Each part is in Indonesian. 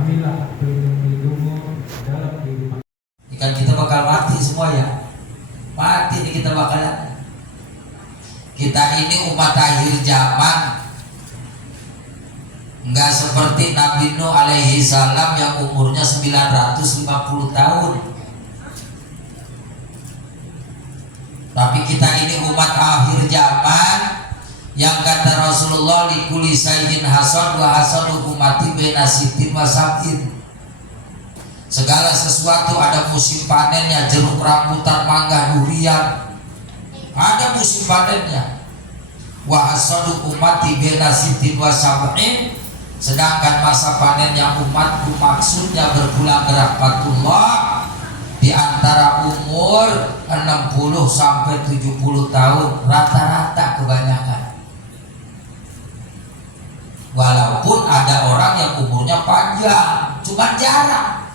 Ambillah pelindung-pelindungmu dalam kehidupan. Ikan kita bakal mati semua ya. Mati nih kita bakalan. Kita ini umat akhir zaman, nggak seperti Nabi Nuh alaihi salam yang umurnya 950 tahun. Tapi kita ini umat akhir zaman yang kata Rasulullah likuli sayyidin hasad wa hasadu umati baina sittin wa sab'in. Segala sesuatu ada musim panennya, jeruk rambutan, mangga, durian, ada musim panennya. Wa hasadu umati baina sittin wa sab'in. Sedangkan masa panennya umatku maksudnya berbulan rahmatullah di antara umur 60 sampai 70 tahun rata-rata kebanyakan. Walaupun ada orang yang umurnya panjang, cuma jarang.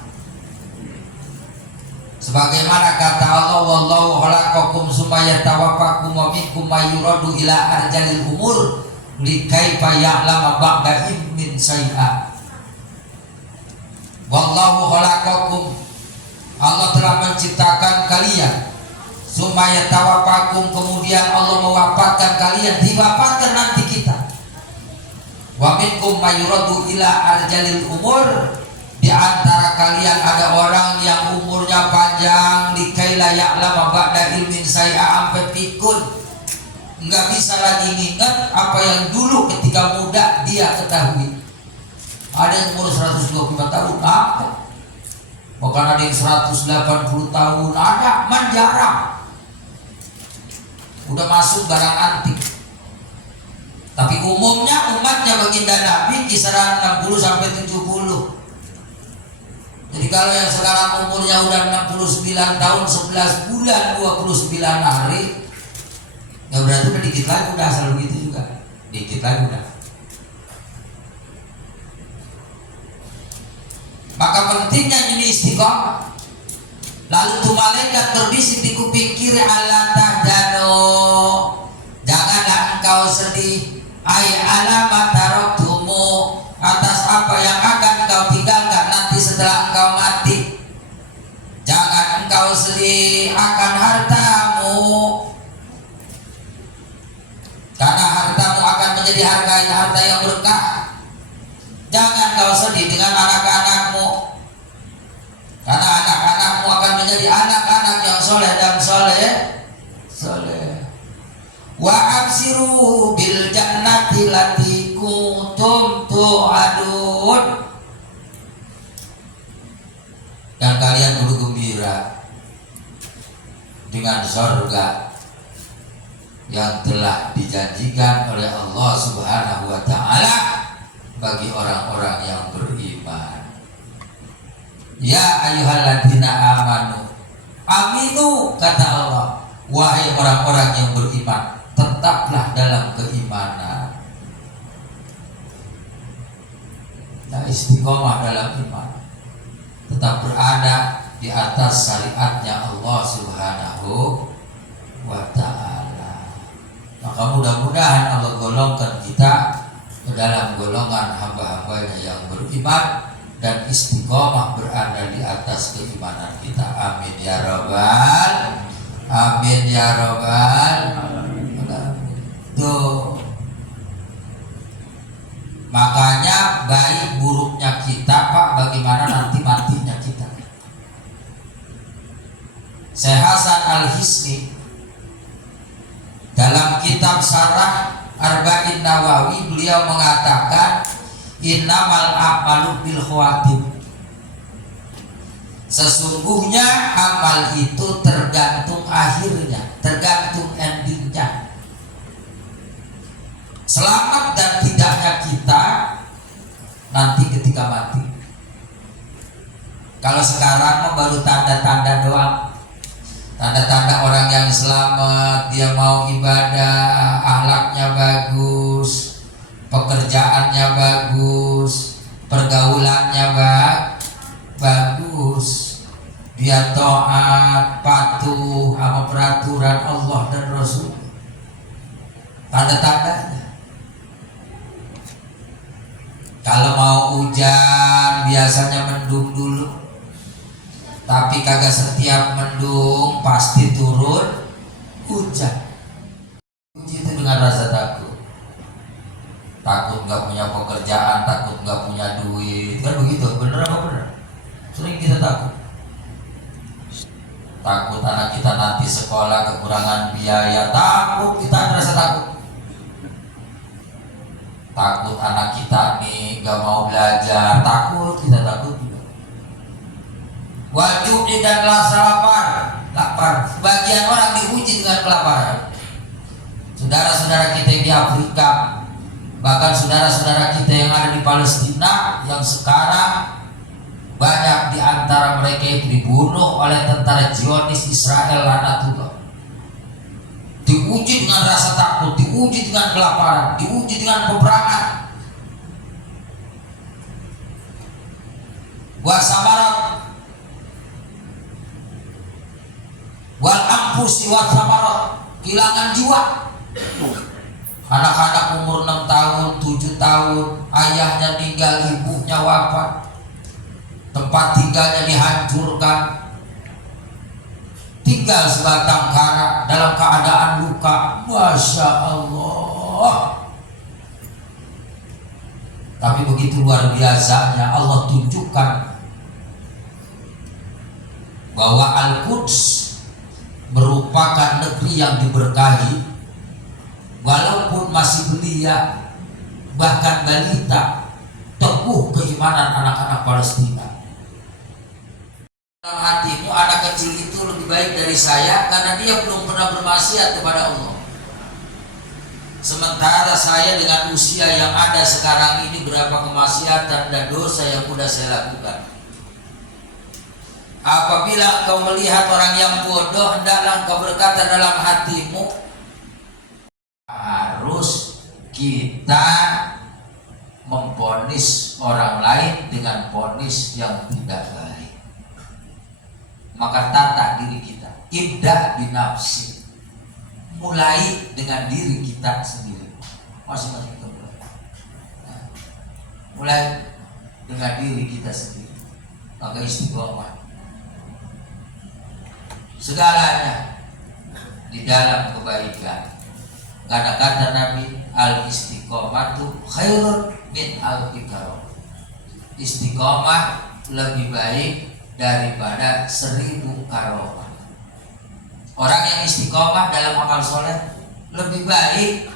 Sebagaimana kata Allah, wallahu khalaqakum tsumma yatawaffakum wa minkum may yuradu ila arjalil umur likaifa ya'lama ba'da ilmin syai'a. Wallahu khalaqakum, Allah telah menciptakan kalian. Tsumma yatawaffakum, kemudian Allah mewafatkan kalian, diwafatkan nanti kita. Wa minkum may yuradu ila arjalil umur, di antara kalian ada orang yang umurnya panjang, likaila ya'lama ba'da ilmin syai'a, sampai pikun nggak bisa lagi ingat apa yang dulu ketika muda dia ketahui. Ada yang umur 125 tahun, ada. Bahkan ada yang 180 tahun, ada, jarang. Udah masuk barang antik. Tapi umumnya umatnya baginda Nabi kisaran 60 sampai 70. Jadi kalau yang sekarang umurnya udah 69 tahun 11 bulan 29 hari, ya berarti udah dikit lagi, udah asal begitu juga. Dikit lagi udah. Maka pentingnya ini istiqomah. Lalu tuh malaikat berbisik di kuping kiri, ala tahdanu, janganlah engkau sedih. Ai alamat taraktumu, atas apa yang akan engkau tinggalkan nanti setelah engkau mati. Jangan engkau sedih akan hartamu, karena hartamu akan menjadi harta yang berkah. Jangan engkau sedih dengan anak-anakmu, karena anak-anakmu akan menjadi anak-anak yang soleh dan soleh. Wa absiru bil jannati lati kuntum tu'adun, dan kalian bergembira dengan surga yang telah dijanjikan oleh Allah Subhanahu wa ta'ala bagi orang-orang yang beriman. Ya ayyuhalladzina amanu, aminu, kata Allah, wahai orang-orang yang beriman, tetaplah dalam keimanan. Nah, istiqomah dalam iman, tetap berada di atas syariatnya Allah Subhanahu wa ta'ala. Maka mudah-mudahan Allah golongkan kita ke dalam golongan hamba-hambanya yang beriman dan istiqomah berada di atas keimanan kita. Amin ya rabbal, amin ya rabbal. Tuh. Makanya baik buruknya kita, Pak, bagaimana nanti matinya kita. Syekh Hasan Al-Hisni dalam kitab Syarah Arba'in Nawawi, beliau mengatakan innamal a'malu bil khawatim, sesungguhnya amal itu tergantung akhirnya, tergantung endingnya. Selamat dan tidaknya kita nanti ketika mati. Kalau sekarang baru tanda-tanda doang, tanda-tanda orang yang selamat, dia mau ibadah, akhlaknya bagus, pekerjaannya bagus, pergaulannya bagus, dia taat, patuh sama peraturan Allah dan Rasul. Tanda-tandanya. Kalau mau hujan biasanya mendung dulu, tapi kagak setiap mendung pasti turun hujan. Uji itu dengan rasa takut. Takut nggak punya pekerjaan, takut nggak punya duit, kan begitu? Bener apa bener? Sering kita takut. Takut anak kita nanti sekolah kekurangan biaya, takut, kita ada rasa takut. Takut anak kita nih gak mau belajar, takut, kita takut juga. Wajib dan rasa lapar. Sebagian orang diuji dengan kelaparan. Saudara-saudara kita yang di Afrika, bahkan saudara-saudara kita yang ada di Palestina, yang sekarang banyak di antara mereka itu dibunuh oleh tentara Zionis Israel laknatullah. Diuji dengan rasa takut, diuji dengan kelaparan, diuji dengan peperangan. Wasabarat wal ampusi wasabarat, kehilangan jiwa. Anak-anak umur 6 tahun, 7 tahun, ayahnya meninggal, ibunya wafat, tempat tinggalnya dihancurkan, tinggal sebatang kara dalam keadaan luka. Masya Allah. Tapi begitu luar biasanya Allah tunjukkan bahwa Al-Quds merupakan negeri yang diberkahi, walaupun masih belia, bahkan balita, teguh keimanan anak-anak Palestina. Dalam hatimu, anak kecil itu lebih baik dari saya karena dia belum pernah bermaksiat kepada Allah. Sementara saya dengan usia yang ada sekarang ini, berapa kemaksiatan dan dosa yang sudah saya lakukan. Apabila engkau melihat orang yang bodoh, hendaklah engkau berkata dalam hatimu, harus kita memvonis orang lain dengan vonis yang tidak baik. Maka tata diri kita, ibda binafsi, mulai dengan diri kita sendiri. Masing-masing kita mulai dengan diri kita sendiri. Maka istiqomah segalanya di dalam kebaikan. Karena kata Nabi, al-istiqomatu khairun min al-iqamah. Istiqomah lebih baik daripada 1000 karomah. Orang yang istiqomah dalam amal soleh lebih baik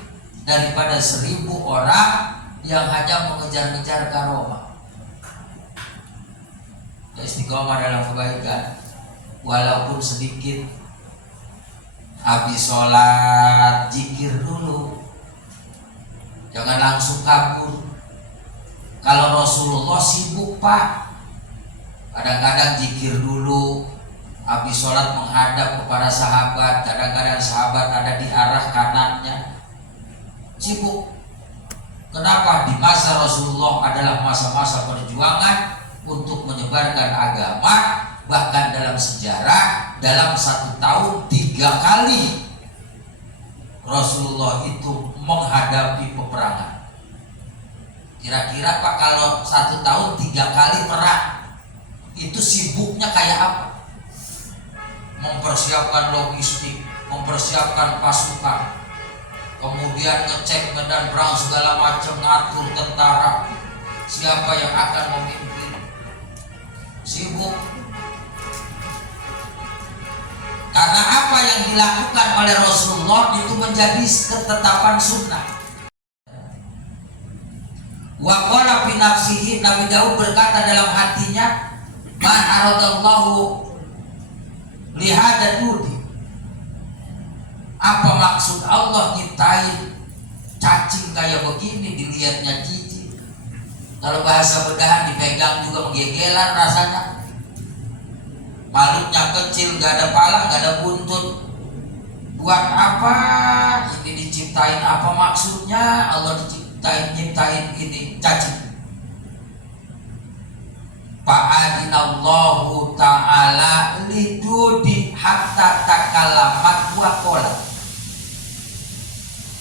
daripada 1000 orang yang hanya mengejar-ngejar karomah. Istiqomah dalam kebaikan, walaupun sedikit. Habis sholat zikir dulu, jangan langsung kabur. Kalau Rasulullah sibuk pak, kadang-kadang zikir dulu, habis sholat menghadap kepada sahabat, kadang-kadang sahabat ada di arah kanannya, sibuk. Kenapa? Di masa Rasulullah adalah masa-masa perjuangan untuk menyebarkan agama. Bahkan dalam sejarah, dalam 1 tahun 3 kali Rasulullah itu menghadapi peperangan. Kira-kira pak, kalau 1 tahun 3 kali perang, itu sibuknya kayak apa? Mempersiapkan logistik, mempersiapkan pasukan, kemudian ngecek medan perang segala macam, ngatur tentara, siapa yang akan memimpin. Sibuk. Karena apa yang dilakukan oleh Rasulullah itu menjadi ketetapan sunnah. Wa qala fi nafsihi, Nabi Daud berkata dalam hatinya, man aradallahu lihada dudi. Apa maksud Allah nyiptain cacing kayak begini, dilihatnya jijik. Kalau bahasa bedahan, dipegang juga menggegelan rasanya. Makhluknya kecil, gak ada pala, gak ada buntut. Buat apa ini diciptain? Apa maksudnya Allah nyiptain ini cacing? Fa'adinallahu ta'ala lidudi hatta takalamat wa qola.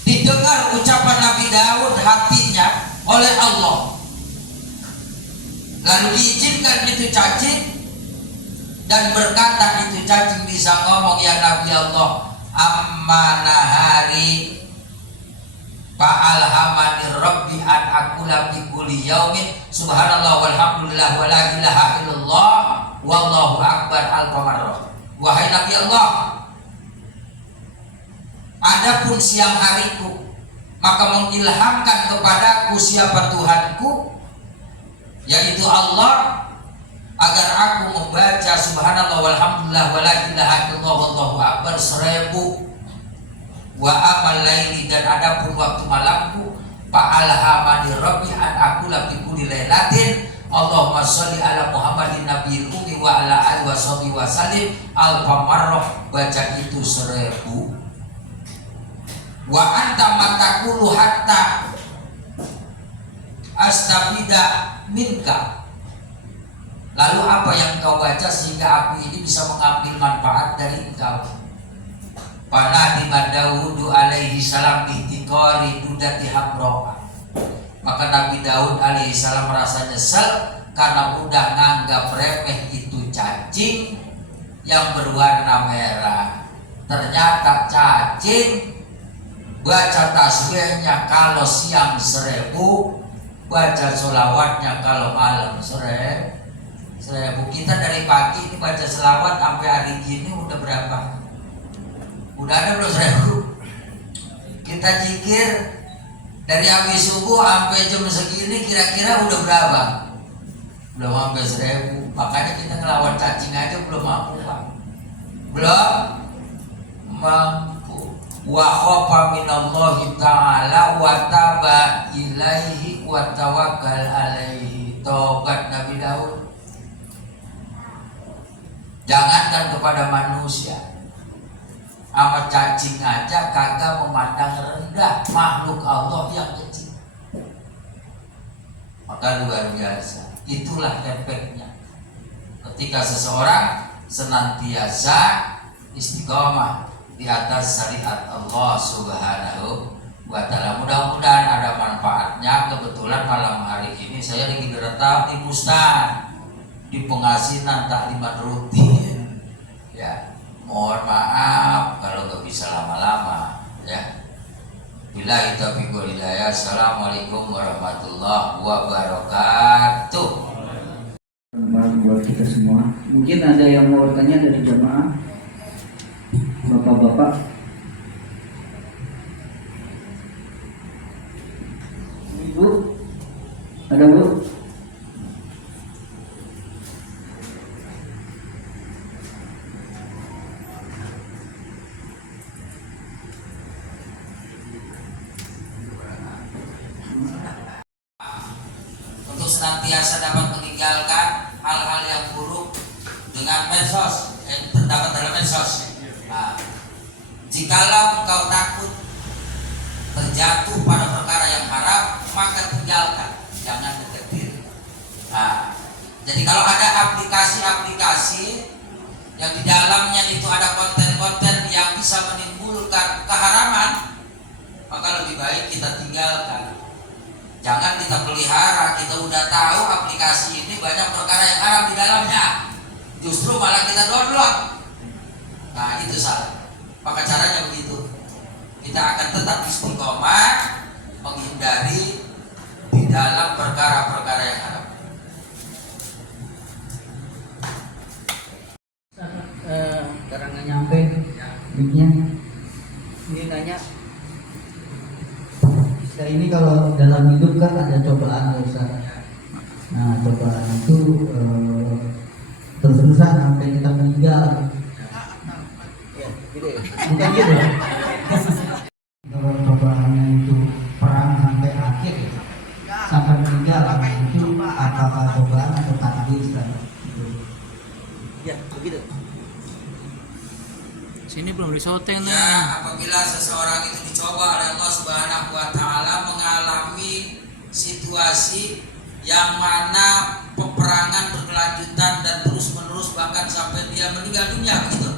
Didengar ucapan Nabi Daud hatinya oleh Allah. lalu diizinkan itu cacing dan berkata itu cacing bisa ngomong, ya Nabi Allah, ammana hari fa'alhamani rabbi an akula fi kulli yaumin subhanallah walhamdulillah wa la ilaha illallah wallahu akbar alfa marrah. Wahai Nabi Allah, adapun siang hariku maka mengilhamkan kepadaku siapa Tuhanku, yaitu Allah, agar aku membaca subhanallah walhamdulillah wa la ilaha illallah wallahu akbar 1000. Wa amal laili, dan adapun waktu malamku fa'alhamani rabbi an aqula fi kulli lailatin Allahumma sholli ala Muhammadin nabiyil ummi wa ala alihi washabihi wasallim alfa marrah, baca itu 1000. Wa anta matakulu hatta astafida minka, lalu apa yang kau baca sehingga aku ini bisa mengambil manfaat dari engkau? Panadima Daudu alaihi salam ihtiqari dudati hamroa, maka Nabi Daud alaihi salam merasa nyesel karena udah nganggap remeh itu cacing yang berwarna merah. Ternyata cacing baca tasbihnya kalau siang 1000, baca sholawatnya kalau malam 1000. Kita dari pagi ini baca selawat sampai hari gini udah berapa? Udah ada belum 1000? Kita zikir dari habis subuh sampai jam segini kira-kira udah berapa? Belum sampai 1000. Makanya kita ngelawan cacing aja belum mampu, Pak. Belum mampu. Wa khafa minallahi ta'ala wa taba ilaihi wa tawakkal alaihi. Tobat Nabi Daud. Jangankan kepada manusia, sama cacing aja kagak memandang rendah makhluk Allah yang kecil. Maka luar biasa. Itulah efeknya ketika seseorang senantiasa istiqomah di atas syariat Allah Subhanahu wa ta'ala. Mudah-mudahan ada manfaatnya. Kebetulan malam hari ini saya lagi diretap di Bustan, di Pengasinan Takliman Rutin. Ya, mohon maaf kalau nggak bisa lama-lama ya. Billahi taufiq wal hidayah. Assalamualaikum warahmatullahi wabarakatuh. Buat kita semua. Mungkin ada yang mau bertanya dari jemaah, bapak-bapak. Ibu, ada Bu? Untuk senantiasa dapat meninggalkan hal-hal yang buruk dengan medsos, terdapat dalam medsos. Nah, jikalau engkau takut terjatuh pada perkara yang haram, maka tinggalkan, jangan deketin. Nah, jadi kalau ada aplikasi-aplikasi yang di dalamnya itu ada konten-konten yang bisa menimbulkan keharaman, maka lebih baik kita tinggalkan. Jangan kita pelihara. Kita udah tahu aplikasi ini banyak perkara yang haram di dalamnya, justru malah kita download. Nah, itu salah. Maka caranya begitu. Kita akan tetap istiqomah menghindari di dalam perkara-perkara yang haram. Sekarang nggak nyampe mic-nya. Ini nanya, Ini kalau dalam hidup kan ada cobaan, Ustaz. Nah, cobaan itu terus-terusan sampai kita meninggal. ya, gitu ya. Bukan gitu. Kalau cobaannya itu perang sampai akhir, sampai meninggal, itu apakah cobaan atau takdir, Ustaz? Ya, begitu. Sini belum disoteng nih. Ya, apabila seseorang itu dicoba oleh Allah Subhanahu wa ta'ala mengalami situasi yang mana peperangan berkelanjutan dan terus-menerus bahkan sampai dia meninggal dunia, begitu.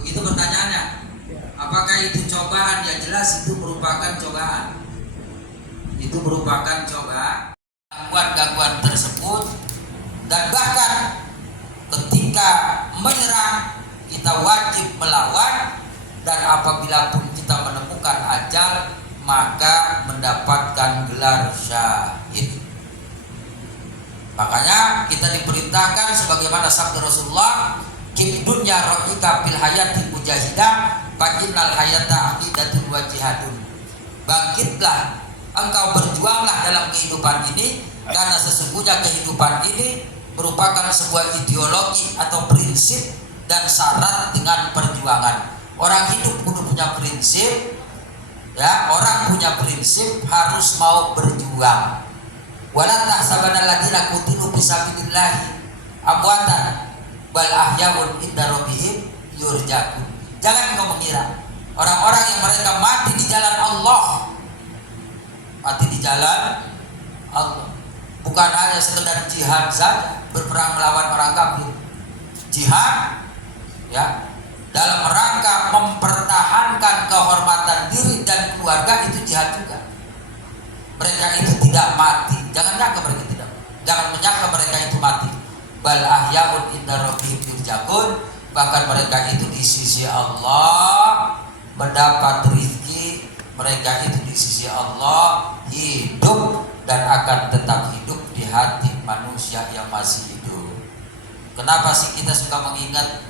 Begitu pertanyaannya. Apakah itu cobaan? Ya jelas itu merupakan cobaan. Itu merupakan cobaan. Gangguan-gangguan tersebut Dan bahkan ketika menyerang kita wajib melawan, dan apabila pun kita menemukan ajal maka mendapatkan gelar syahid. Makanya kita diperintahkan sebagaimana sabda Rasulullah, "Kim dunya ro'ika fil hayati mujahidah, fa innal hayata aqidatun wa jihadun." Bangkitlah, engkau berjuanglah dalam kehidupan ini, karena sesungguhnya kehidupan ini merupakan sebuah ideologi atau prinsip dan syarat dengan perjuangan. Orang hidup kudu punya prinsip, ya, orang punya prinsip harus mau berjuang. Wala tahsabanal ladzina qutilu fisabilillahi amwatan bal ahyaun inda rabbihim yurzaqun. Jangan kau mengira orang-orang yang mereka mati di jalan Allah, mati di jalan Allah, bukan hanya sekedar jihad saja, berperang melawan orang kafir. Jihad, ya, dalam rangka mempertahankan kehormatan diri dan keluarga, itu jihad juga. Mereka itu tidak mati. Jangan menyangka mereka tidak. Jangan menyangka mereka itu mati. Bal ahyaun inda rabbihim yurzaqun. Bahkan mereka itu di sisi Allah mendapat rezeki. Mereka itu di sisi Allah hidup dan akan tetap hidup di hati manusia yang masih hidup. Kenapa sih kita suka mengingat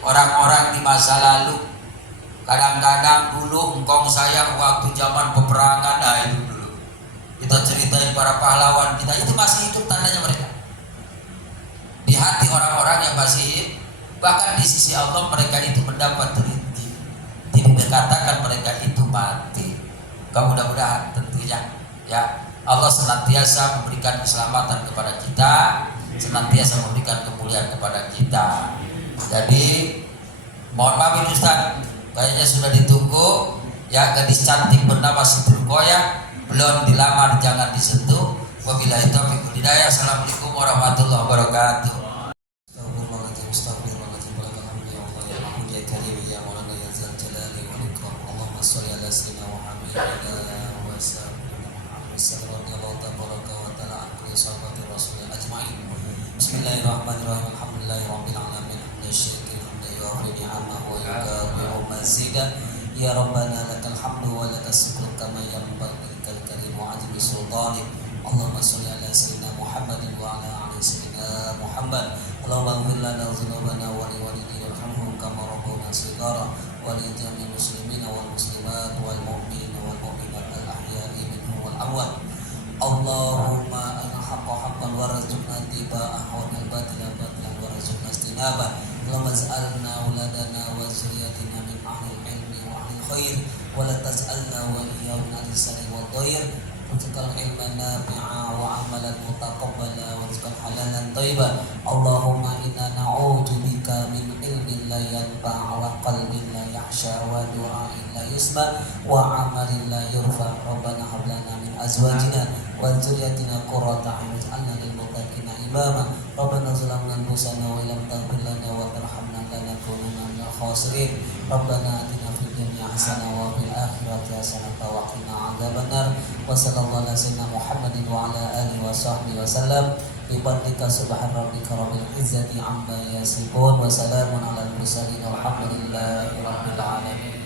orang-orang di masa lalu? Kadang-kadang dulu engkong saya waktu zaman peperangan, nah itu dulu kita ceritain para pahlawan kita, itu masih hidup, tandanya mereka di hati orang-orang yang masih hidup. Bahkan di sisi Allah mereka itu mendapat rezeki. Tidak dikatakan mereka itu mati. Mudah-mudahan tentunya, ya, Allah senantiasa memberikan keselamatan kepada kita, senantiasa memberikan kemuliaan kepada kita. Jadi mohon maaf ini Ustaz, kayaknya sudah ditunggu, ya, gadis cantik bernama Siti Ruqayyah belum dilamar, jangan disentuh. Wabillahi taufiq wal hidayah. Assalamualaikum warahmatullahi wabarakatuh. Astagfirullahaladzim, astagfirullahaladzim, walhamdulillah, ya Allah, ya Mahmud, ya Karim, ya Maulana, ya Zal Jalali wal Ikram. Allahumma sholli ala sayyidina Muhammad wa sallam sallallahu tabaraka wa ta'ala an kulli sahabati rasulillah ajma'in. Bismillahirrahmanirrahim. Alhamdulillahi rabbil alamin. Hamdasyakir hamdan yu'affi ni'amahu wa yukafi'u mazidah. Ya Rabbana lakal hamdu wa lakal syukru kama yanbaghi likal karim wa ajli sultanik. Allahumma sholli ala sayyidina Muhammadin wa ala ali sayyidina Muhammad. Allahumma ighfir lana dhunubana wa li walidayna warhamhum kama rabbawna shighara wa li jami'il muslimina wal muslimat wal mu'minina wal mu'minat al ahya'i minhum wal amwat. Allahumma arina haqqa haqqan warzuqna ittiba'ah wa arina al-batila batilan warzuqna istinabah. Allahumma ij'alna auladana wa zurriyyatina min ahli ilmi wa ahli khair wa la taj'alna wa iyyahum min ahli sharri wa dhair. Warzuqna ilman nafi'a wa amalan mutaqabbala warzuqna halalan thayyiban. Allahumma inna na'udzu bika min ilmin la yanfa' wa qalbin la yakhsha wa du'a'in la yusma' wa amalin la yurfa'. Rabbana hab lana min azwajina wa dzurriyyatina qurrata a'yun waj'alna lil muttaqina imama. Rabbana zalamna anfusana wa illam taghfir lana wa tarhamna lanakunanna minal khasirin. Rabbana atina fid dunya hasanah wa fil akhirati hasanah wa qina adzabannar. Wa sallallahu ala sayyidina Muhammadin wa ala alihi wa sahbihi wa sallam. Bi fadlika subhana rabbika rabbil izzati amma yasifun wa salamun alal mursalin walhamdulillahi rabbil alamin.